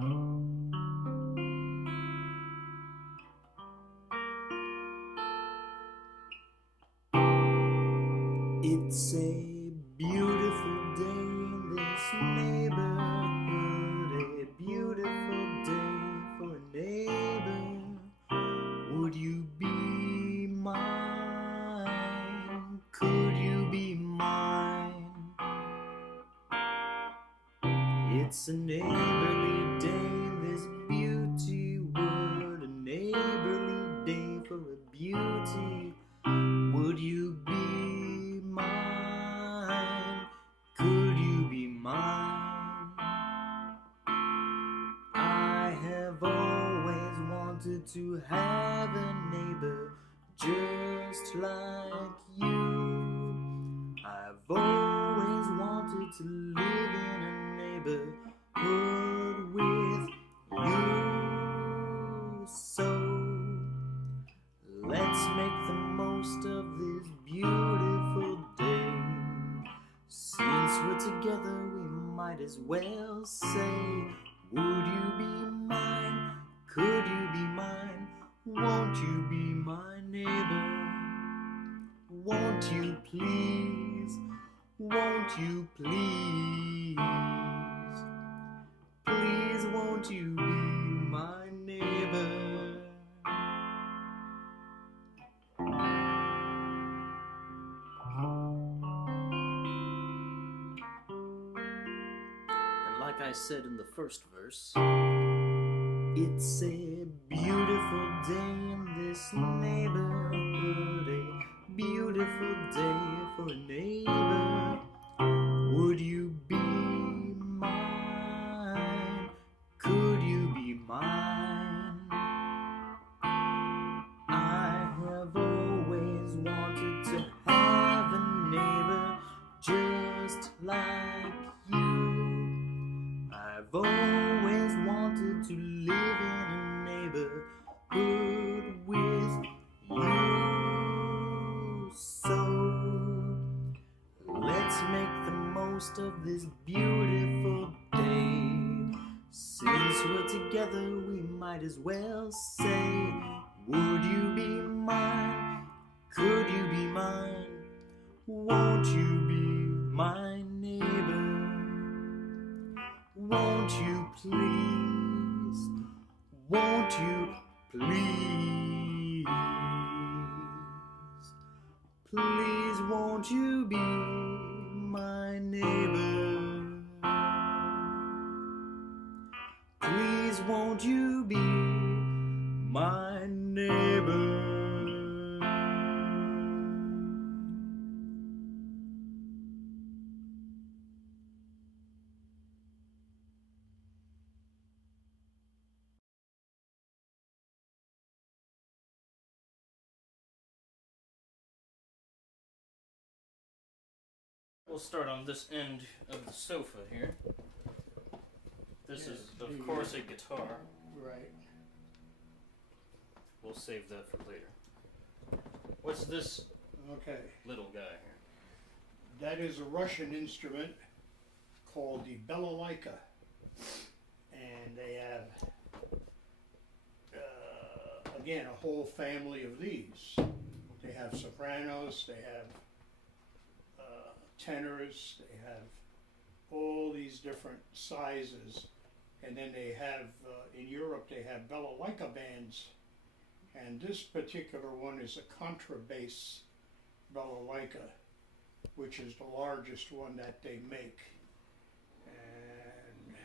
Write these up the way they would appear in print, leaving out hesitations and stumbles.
It's a beautiful day in this neighborhood, a beautiful day for a neighbor. Would you be mine? Could you be mine? It's a neighborly day in this beauty wood, a neighborly day for a beauty. Would you be mine? Could you be mine? I have always wanted to have a neighbor just like you. I've always wanted to live in a neighborhood with you. So let's make the most of this beautiful day. Since we're together, we might as well say, would you be mine? Could you be mine? Won't you be my neighbor? Won't you please? Won't you please? Please won't you be my neighbor? Like I said in the first verse, it's a beautiful day in this neighborhood, a beautiful day for a neighbor. Would you be mine? Could you be mine? I have always wanted to have a neighbor just like you. I've always wanted to live in a neighborhood with you. So let's make the most of this beautiful day. Since we're together, we might as well say, would you be mine? Could you be mine? Won't you be my neighbor? Won't you please? Won't you please? Please won't you be my neighbor? Please won't you be my neighbor? We'll start on this end of the sofa here. This is, of course, a guitar. Right. We'll save that for later. What's this Okay. little guy here? That is a Russian instrument called the Belalika. And they have, again, a whole family of these. They have sopranos, they have tenors, they have all these different sizes. And then they have, in Europe, they have Belalikas bands. And this particular one is a contrabass Belalika, which is the largest one that they make. And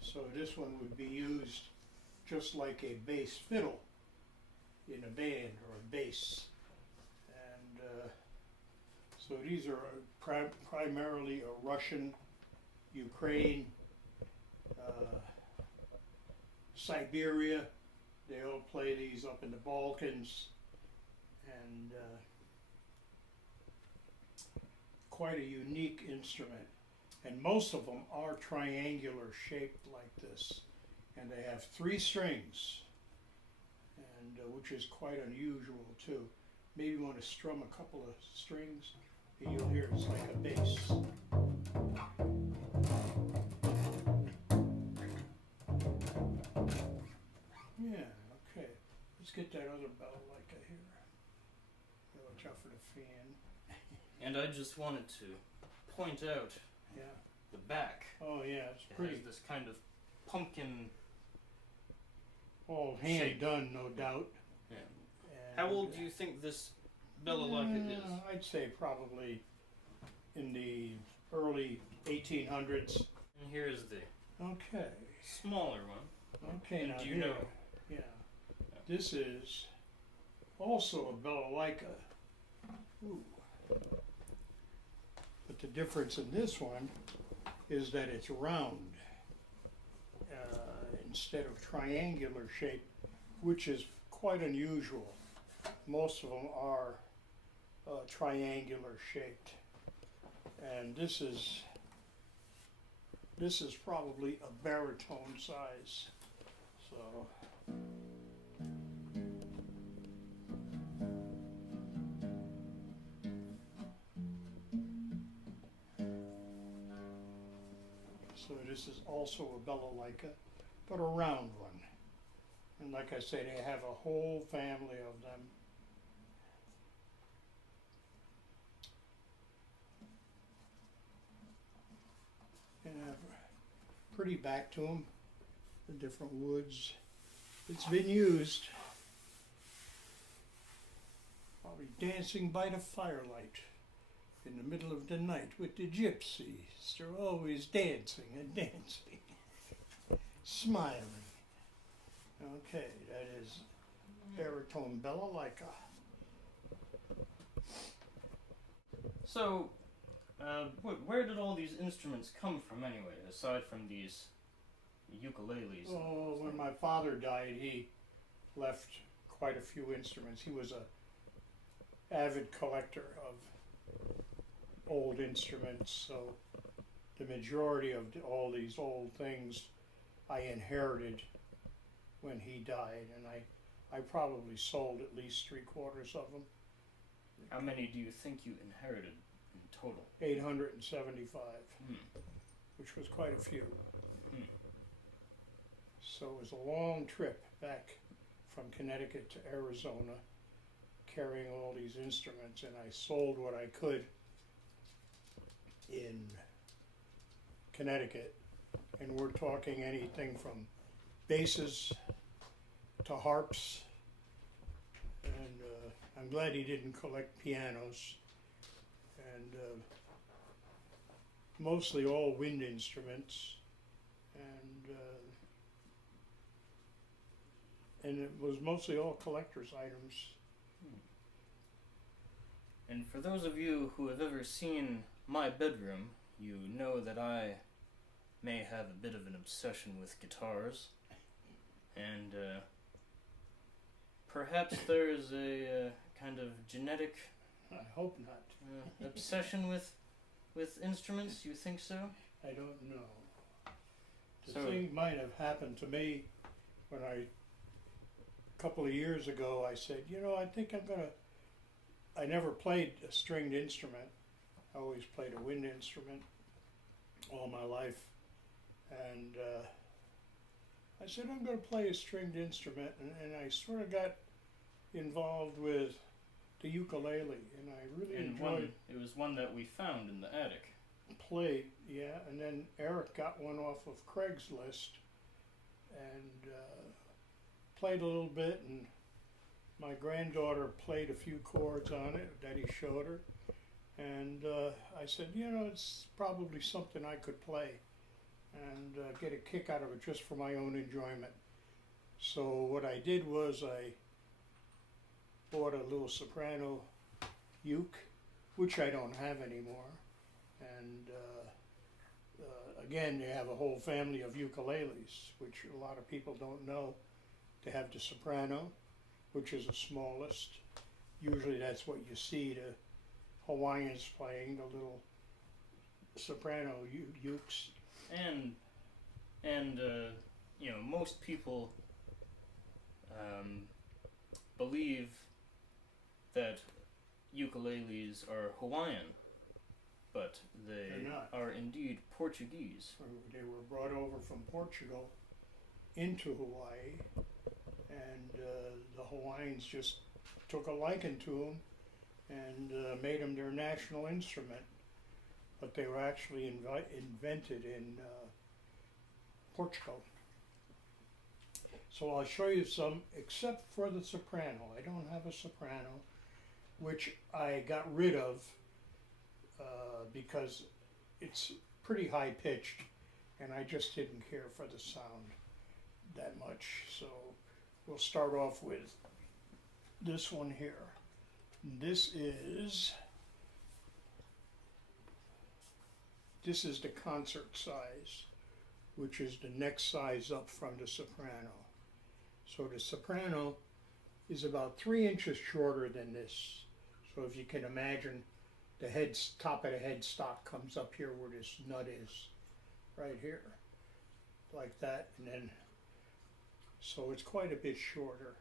so this one would be used just like a bass fiddle in a band or a bass. And so these are primarily a Russian, Ukraine, Siberia. They all play these up in the Balkans, and quite a unique instrument. And most of them are triangular shaped like this, and they have 3 strings, and which is quite unusual too. Maybe you want to strum a couple of strings, and you'll hear it's like a bass. another Belalikas here. Watch out for the fan. And I just wanted to point out Yeah. the back. Oh yeah, it's It pretty. has this kind of pumpkin. All hand shape. done, no doubt. Yeah. And, How old do you think this Belalika is? I'd say probably in the early 1800s. And here's the Okay. smaller one. Okay, And now do you here, know? yeah, this is also a Belalikas. Ooh. But the difference in this one is that it's round instead of triangular shape, which is quite unusual. Most of them are triangular shaped, and this is probably a baritone size. So. So this is also a Belalikas, but a round one. And like I say, they have a whole family of them. And have a pretty back to them, the different woods. It's been used. Probably dancing by the firelight in the middle of the night with the gypsies. They're always dancing and dancing, smiling. Okay, that is baritone Belalikas. So, where did all these instruments come from anyway, aside from these ukuleles? Oh, when my father died, he left quite a few instruments. He was a avid collector of old instruments, so the majority of all these old things I inherited when he died, and I probably sold at least 3/4 of them. How many do you think you inherited in total? 875, Hmm. which was quite a few. Hmm. So it was a long trip back from Connecticut to Arizona, carrying all these instruments, and I sold what I could in Connecticut, and we're talking anything from basses to harps, and I'm glad he didn't collect pianos, and mostly all wind instruments, and it was mostly all collector's items. And for those of you who have ever seen my bedroom, you know that I may have a bit of an obsession with guitars, and perhaps there's a kind of genetic I hope not. obsession with instruments. You think so? I don't know. The So- thing might have happened to me when a couple of years ago, I said, you know, I think I never played a stringed instrument. I always played a wind instrument all my life. And I said, I'm going to play a stringed instrument. And I sort of got involved with the ukulele. And I really enjoyed it was one that we found in the attic. played, yeah. And then Eric got one off of Craigslist and played a little bit. And my granddaughter played a few chords on it that he showed her. And I said, you know, it's probably something I could play and get a kick out of it just for my own enjoyment. So what I did was I bought a little soprano uke, which I don't have anymore. And again, they have a whole family of ukuleles, which a lot of people don't know. They have the soprano, which is the smallest. Usually that's what you see the Hawaiians playing, the little soprano ukes. And you know, most people believe that ukuleles are Hawaiian, but they They're not. are indeed Portuguese. They were brought over from Portugal into Hawaii, and the Hawaiians just took a liking to them and made them their national instrument. But they were actually invented in Portugal. So I'll show you some, except for the soprano. I don't have a soprano, which I got rid of because it's pretty high pitched and I just didn't care for the sound that much. So we'll start off with this one here. This is the concert size, which is the next size up from the soprano. So the soprano is about 3 inches shorter than this. So if you can imagine, the top of the headstock comes up here where this nut is, right here, like that, and then, so it's quite a bit shorter.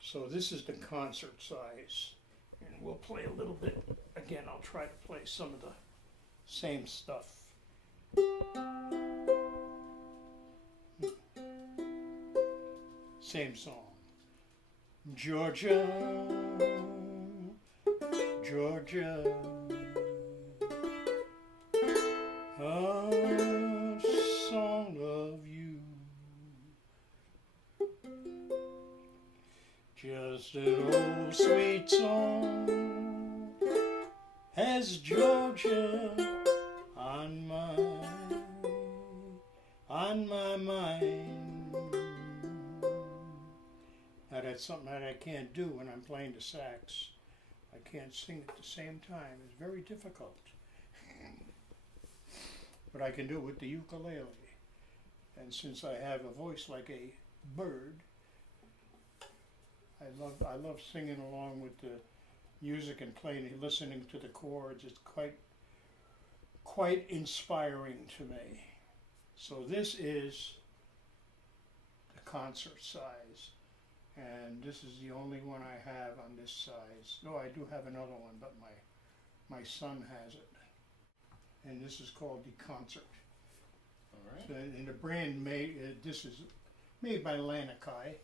So this is the concert size, and we'll play a little bit. Again, I'll try to play some of the same stuff. Same song. Georgia, Georgia, a song of you, just an old sweet song, has Georgia on my mind. Now that's something that I can't do when I'm playing the sax. I can't sing at the same time. It's very difficult. But I can do it with the ukulele. And since I have a voice like a bird, I love singing along with the music and playing, listening to the chords. It's quite inspiring to me. So this is the concert size. And this is the only one I have on this size. No, I do have another one, but my son has it. And this is called the Concert. All right. So, and the brand this is made by Belalikas.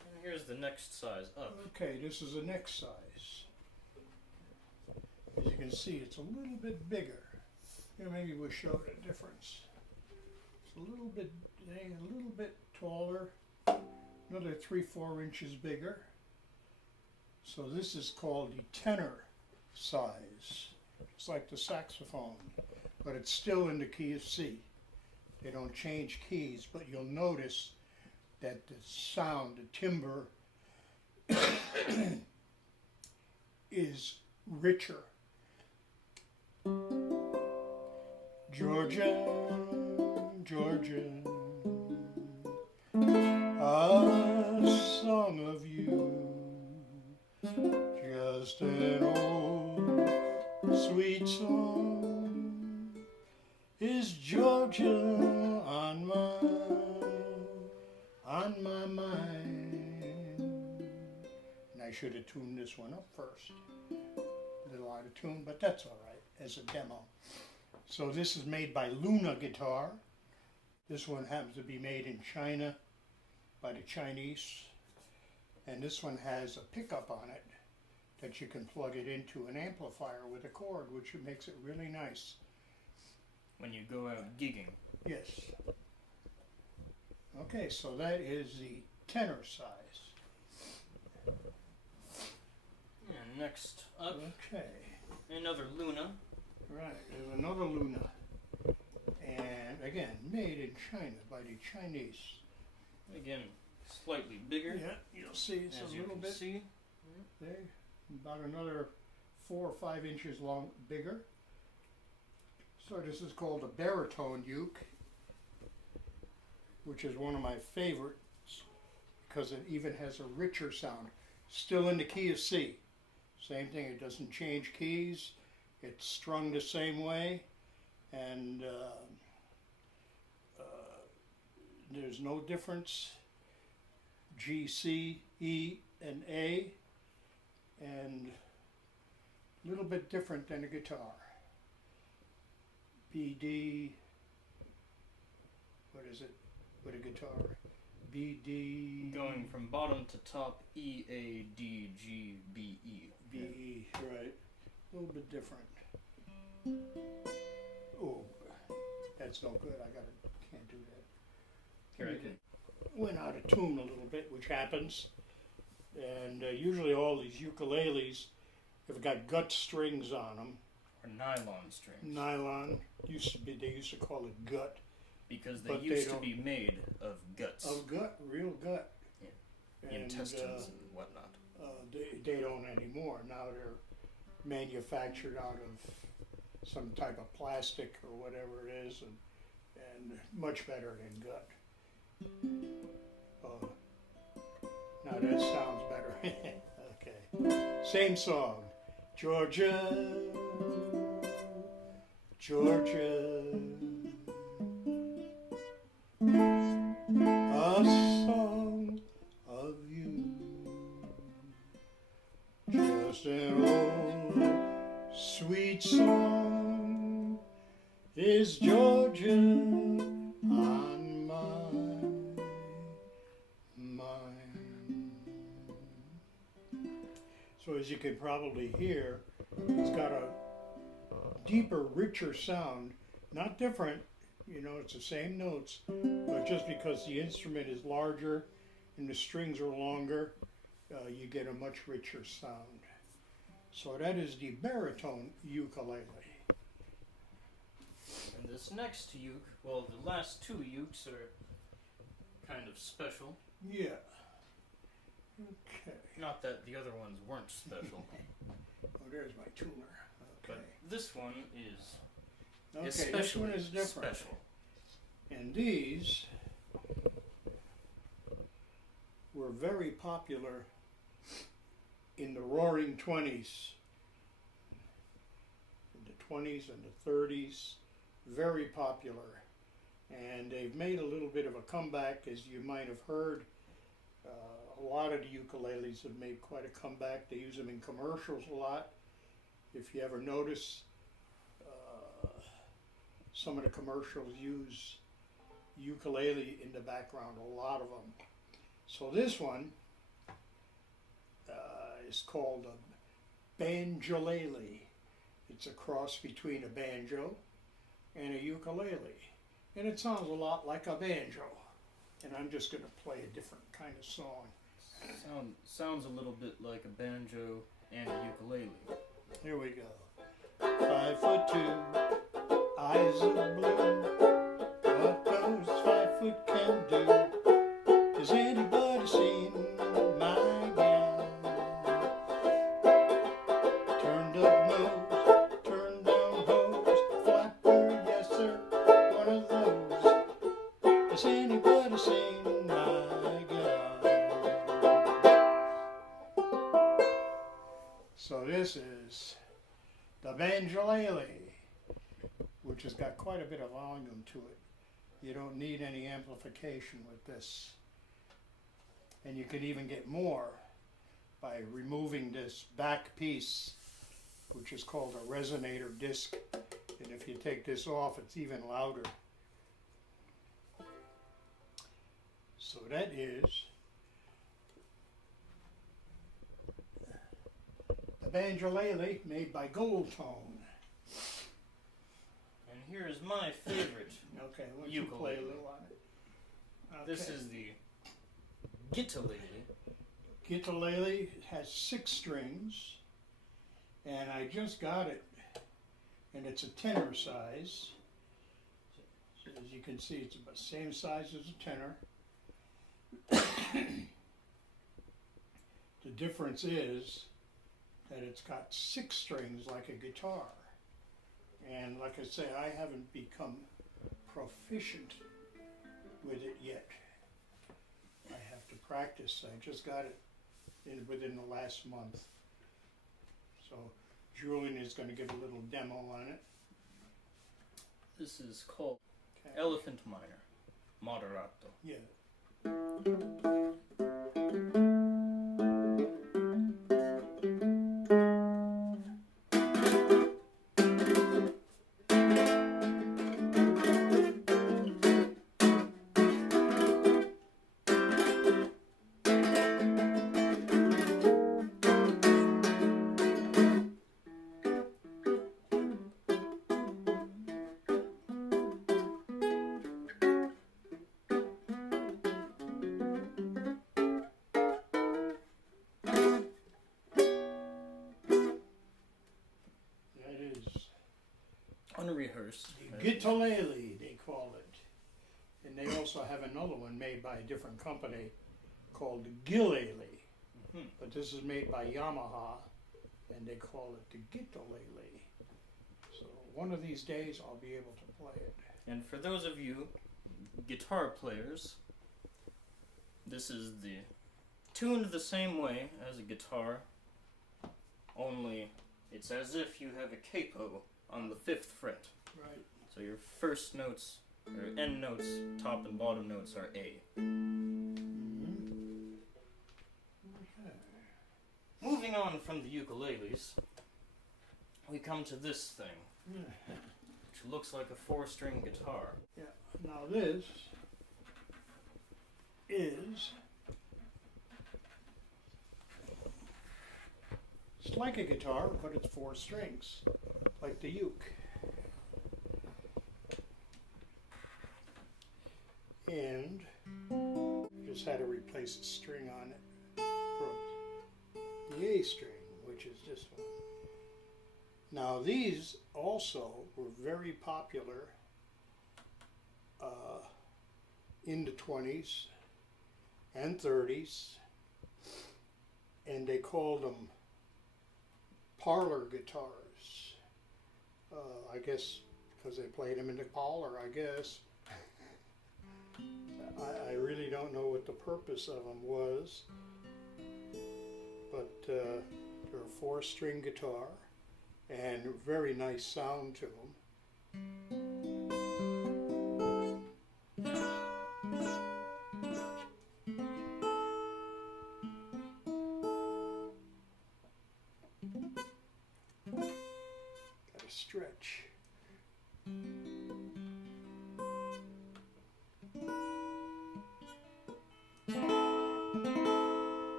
And here's the next size up. Okay, this is the next size. As you can see, it's a little bit bigger. Here, maybe we'll show the difference. It's a little bit taller. Another 3-4 inches bigger. So this is called the tenor size. It's like the saxophone, but it's still in the key of C. They don't change keys, but you'll notice that the sound, the timbre, is richer. Georgia, Georgia, a song of you, just an old sweet song, is Georgia on my mind. And I should have tuned this one up first, a little out of tune, but that's all right as a demo. So this is made by Luna Guitar. This one happens to be made in China by the Chinese, and this one has a pickup on it that you can plug it into an amplifier with a cord, which makes it really nice. When you go out gigging. Yes. Okay, so that is the tenor size. And next up, okay, another Luna. Right, there's another Luna, and again made in China by the Chinese. Again, slightly bigger. Yeah, you'll see it's as a you little can bit see. there, about another 4 or 5 inches long, bigger. So this is called a baritone uke, which is one of my favorites because it even has a richer sound. Still in the key of C. Same thing, it doesn't change keys. It's strung the same way, and there's no difference. G, C, E, and A, and a little bit different than a guitar. B, D, what is it with a guitar? B, D... Going from bottom to top, E, A, D, G, B, E. B, E, right. A little bit different. Oh, that's no good. Can't do that. Here, I can. Went out of tune a little bit, which happens. And usually all these ukuleles have got gut strings on them. Or nylon strings. Nylon. They used to call it gut. Because they But used they to be made of guts. Of gut, real gut. Yeah. And, Intestines and whatnot. They don't anymore. Now they're manufactured out of some type of plastic or whatever it is, and much better than gut. Now that sounds better. Okay. Same song. Georgia, Georgia, a song of you, just an old sweet song is Georgia on my mind. So as you can probably hear, it's got a deeper, richer sound, not different, it's the same notes, but just because the instrument is larger and the strings are longer, you get a much richer sound. So that is the baritone ukulele. And this next uke, well, the last two ukes are kind of special. Yeah. Okay. Not that the other ones weren't special. Oh, there's my tuner. Okay. But this one is Okay, especially this one is different. special. And these were very popular in the Roaring 20s. In the 20s and the 30s, very popular. And they've made a little bit of a comeback, as you might have heard. A lot of the ukuleles have made quite a comeback. They use them in commercials a lot. If you ever notice, some of the commercials use ukulele in the background, a lot of them. So this one is called a banjolele. It's a cross between a banjo and a ukulele. And it sounds a lot like a banjo. And I'm just going to play a different kind of song. Sounds a little bit like a banjo and a ukulele. Here we go. 5'2", eyes of blue. What those 5 foot can do? Has anybody seen my gal? Turned up nose, turned down hose, flapper, yes sir, one of those. Has anybody seen my gal? So this is the banjolele, which has got quite a bit of volume to it. You don't need any amplification with this. And you can even get more by removing this back piece, which is called a resonator disc. And if you take this off, it's even louder. So that is the banjolele made by Gold Tone. And here is my favorite. Okay, why don't you play a Ukulele. little on it? Okay. This is the guitarlele. Guitarlele has 6 strings, and I just got it, and it's a tenor size. So as you can see, it's about the same size as a tenor. The difference is that it's got 6 strings like a guitar. And like I say, I haven't become proficient with it yet. I have to practice. I just got it within the last month. So Julian is going to give a little demo on it. This is called Okay. Elephant Minor, Moderato. Yeah. unrehearsed. The guitarlele, they call it. And they also have another one made by a different company called the Gillele. Mhm. But this is made by Yamaha, and they call it the guitarlele. So one of these days I'll be able to play it. And for those of you guitar players, this is the tuned the same way as a guitar, only it's as if you have a capo on the 5th fret. Right. So your first notes, or end notes, top and bottom notes are A. Mm-hmm. Okay. Moving on from the ukuleles, we come to this thing, which looks like a 4-string guitar. Yeah. Now this is, it's like a guitar, but it's 4 strings, like the uke. And just had to replace a string on it for the A string, which is this one. Now these also were very popular in the 20s and 30s, and they called them parlor guitars. I guess because they played them in the parlor, I guess. I really don't know what the purpose of them was, but they're a 4-string guitar and a very nice sound to them. Gotta stretch.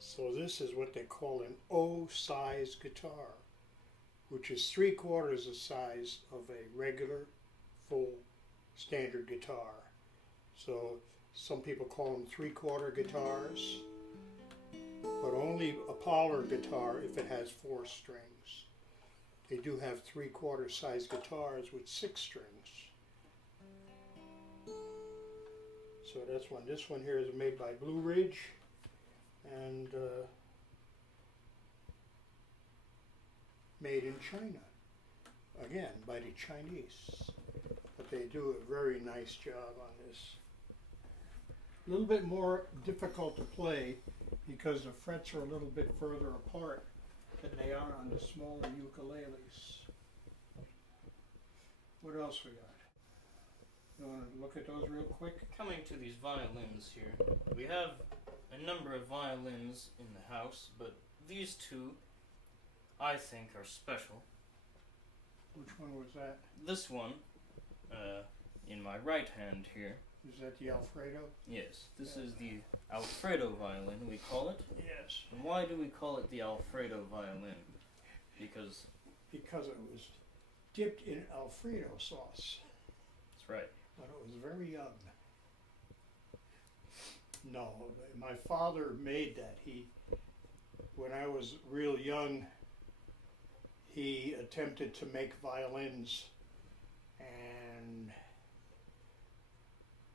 So this is what they call an O-size guitar, which is 3/4 the size of a regular, full, standard guitar. So some people call them 3/4 guitars, but only a parlor guitar if it has 4 strings. They do have 3/4 size guitars with 6 strings. So that's one. This one here is made by Blue Ridge, and made in China, again by the Chinese, but they do a very nice job on this. A little bit more difficult to play because the frets are a little bit further apart than they are on the smaller ukuleles. What else we got? You want to look at those real quick? Coming to these violins here, we have a number of violins in the house, but these two I think are special. Which one was that? This one, in my right hand here, Is that the Alfredo? yes, this is the Alfredo violin, we call it. Yes. And why do we call it the Alfredo violin? Because Because it was dipped in Alfredo sauce, that's right. but it was very young. No, my father made that. When I was real young, he attempted to make violins, and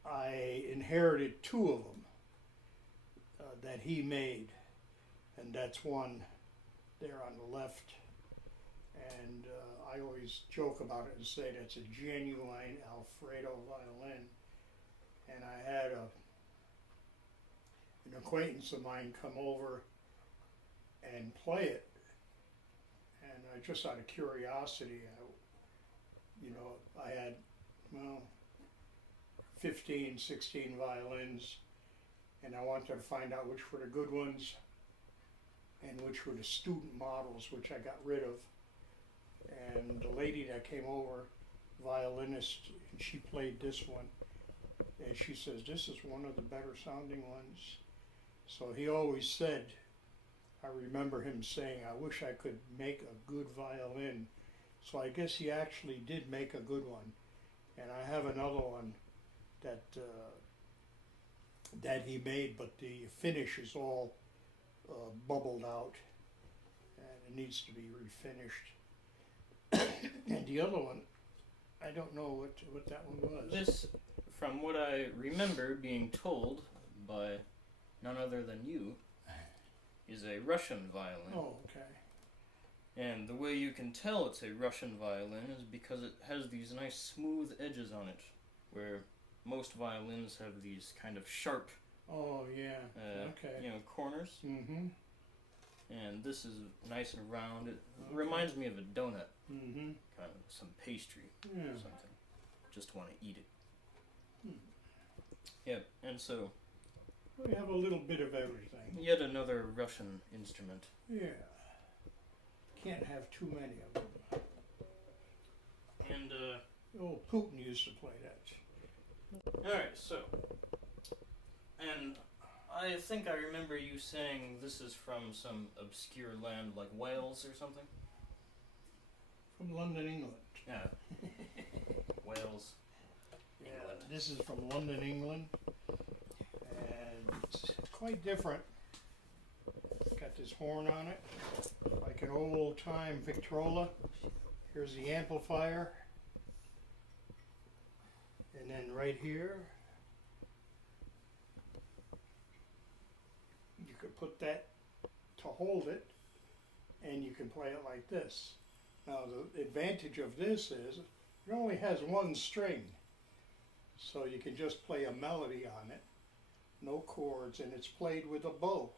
I inherited 2 of them that he made, and that's one there on the left. And I always joke about it and say that's a genuine Alfredo violin. And I had an acquaintance of mine come over and play it, and I just out of curiosity, I had 15, 16 violins, and I wanted to find out which were the good ones and which were the student models, which I got rid of. And the lady that came over, violinist, she played this one, and she says, this is one of the better sounding ones. So he always said, I remember him saying, I wish I could make a good violin. So I guess he actually did make a good one. And I have another one that that he made, but the finish is all bubbled out, and it needs to be refinished. And the other one, I don't know what that one was. This, from what I remember being told by none other than you, is a Russian violin. Oh, okay. And the way you can tell it's a Russian violin is because it has these nice smooth edges on it, where most violins have these kind of sharp, Oh, yeah. Okay. corners. Mm-hmm. And this is nice and round. It Okay. reminds me of a donut, Mm-hmm. kind of some pastry Yeah. or something. Just want to eat it. Hmm. Yep, and so We have a little bit of everything. yet another Russian instrument. Yeah. Can't have too many of them. And Oh, Putin used to play that. alright, so, and I think I remember you saying this is from some obscure land like Wales or something? From London, England. Yeah. Wales. Yeah, England. this is from London, England. And it's quite different. It's got this horn on it, like an old time Victrola. Here's the amplifier. And then right here, you could put that to hold it, and you can play it like this. Now the advantage of this is it only has one string, so you can just play a melody on it, no chords, and it's played with a bow.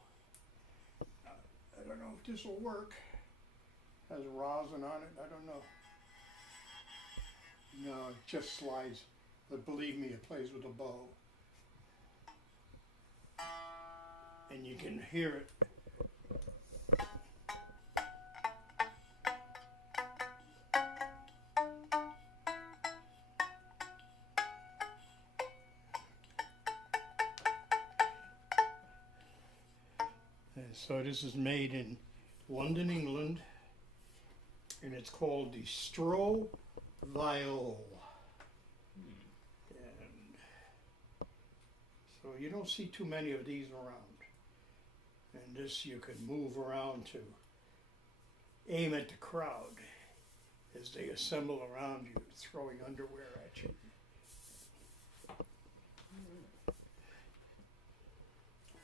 I don't know if this will work. Has rosin on it, I don't know. No, it just slides, but believe me, it plays with a bow. And you can hear it. And so this is made in London, England, and it's called the Stroh Viol. And so you don't see too many of these around. And this you can move around to aim at the crowd as they assemble around you, throwing underwear at you.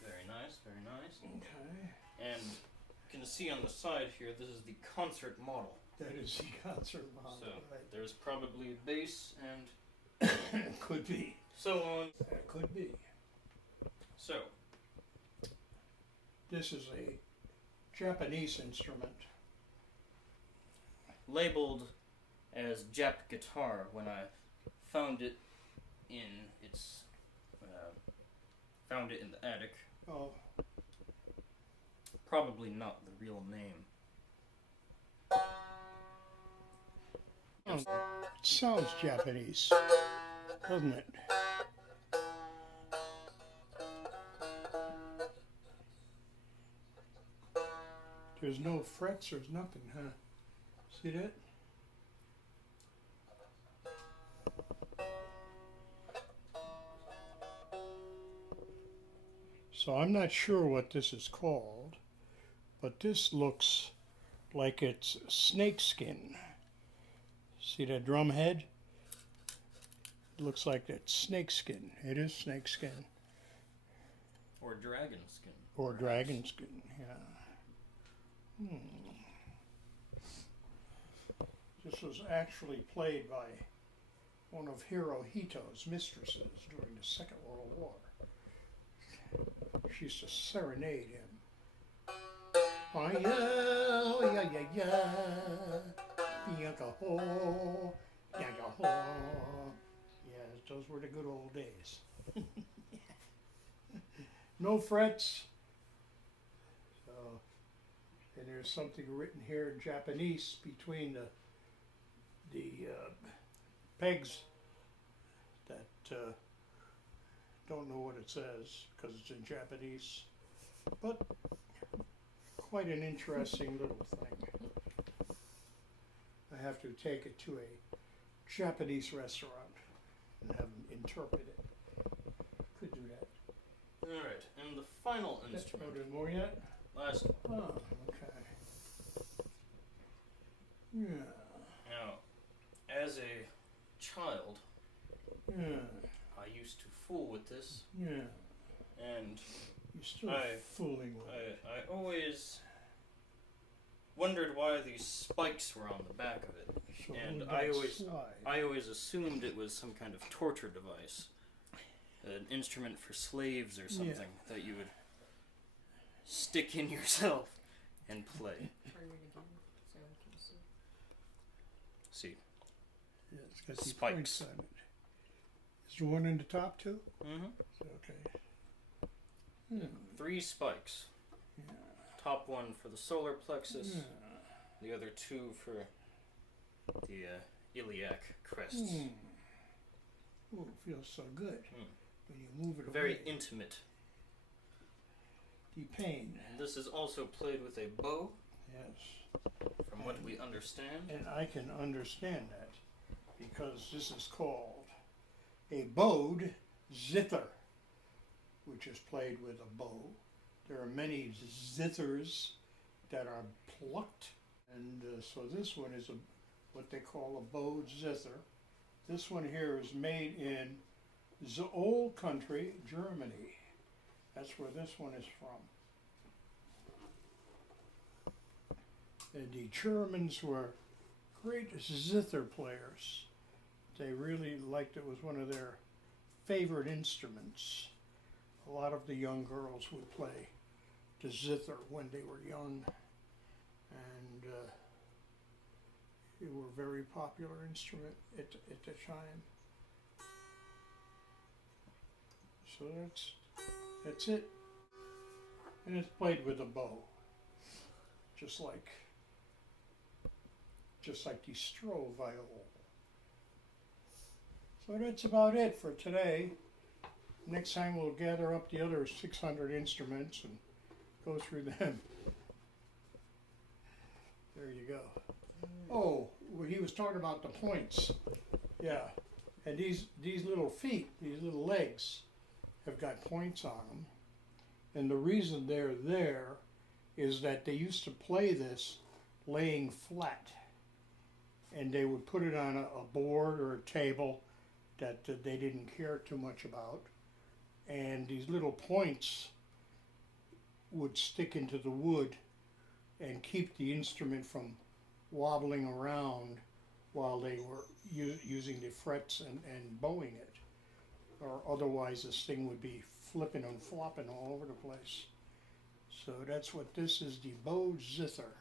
Very nice, very nice. Okay. And you can see on the side here, this is the concert model. That is the concert model, So right? there's probably a bass and It could be. so on. That could be. So, This is a Japanese instrument. labeled as Jap guitar when I found it in its found it in the attic. Oh, Probably not the real name. it sounds Japanese, doesn't it? There's no frets, there's nothing, huh? See that? So I'm not sure what this is called, but this looks like it's snakeskin. See that drum head? It looks like it's snakeskin. It is snakeskin. Or dragon skin. Or perhaps. dragon skin, yeah. This was actually played by one of Hirohito's mistresses during the Second World War. She used to serenade him. Oh yeah, yeah, yeah, yeah. Yaka-ho, yaka-ho. Yes, those were the good old days. No frets. So, and there's something written here in Japanese between the pegs that don't know what it says because it's in Japanese, but quite an interesting little thing. I have to take it to a Japanese restaurant. and have them interpret it. Could do that. Alright, and the final instrument. Oh, there's more yet? Last one. Oh, okay. Yeah. Now, as a child, Yeah. I used to fool with this, Yeah. and You're still fooling with it. I always wondered why these spikes were on the back of it. So And we'll I always assumed it was some kind of torture device. An instrument for slaves or something that you would stick in yourself and play. Turn it again so I can see. See. Yeah, it's got the Spikes. points on it. Is there one in the top too? Mm-hmm. Okay. Hmm. 3 spikes. Yeah. Top one for the solar plexus, Yeah. the other 2 for the iliac crests. Hmm. Oh, it feels so good when you move it Very away. intimate. The pain. And this is also played with a bow, Yes. from what we understand. And I can understand that because this is called a bowed zither, which is played with a bow. There are many zithers that are plucked, and so this one is what they call a bowed zither. This one here is made in the old country, Germany. That's where this one is from. And the Germans were great zither players. They really liked it. Was one of their favorite instruments. A lot of the young girls would play the zither when they were young, and it were a very popular instrument at the time. So that's it, and it's played with a bow, just like the Stroh viol. So that's about it for today. Next time we'll gather up the other 600 instruments and go through them. There you go. Oh, well, he was talking about the points. Yeah, and these little feet, these little legs, have got points on them. And the reason they're there is that they used to play this laying flat. And they would put it on a board or a table that they didn't care too much about. And these little points would stick into the wood and keep the instrument from wobbling around while they were using the frets and bowing it. Or otherwise this thing would be flipping and flopping all over the place. So that's what this is, the bowed zither.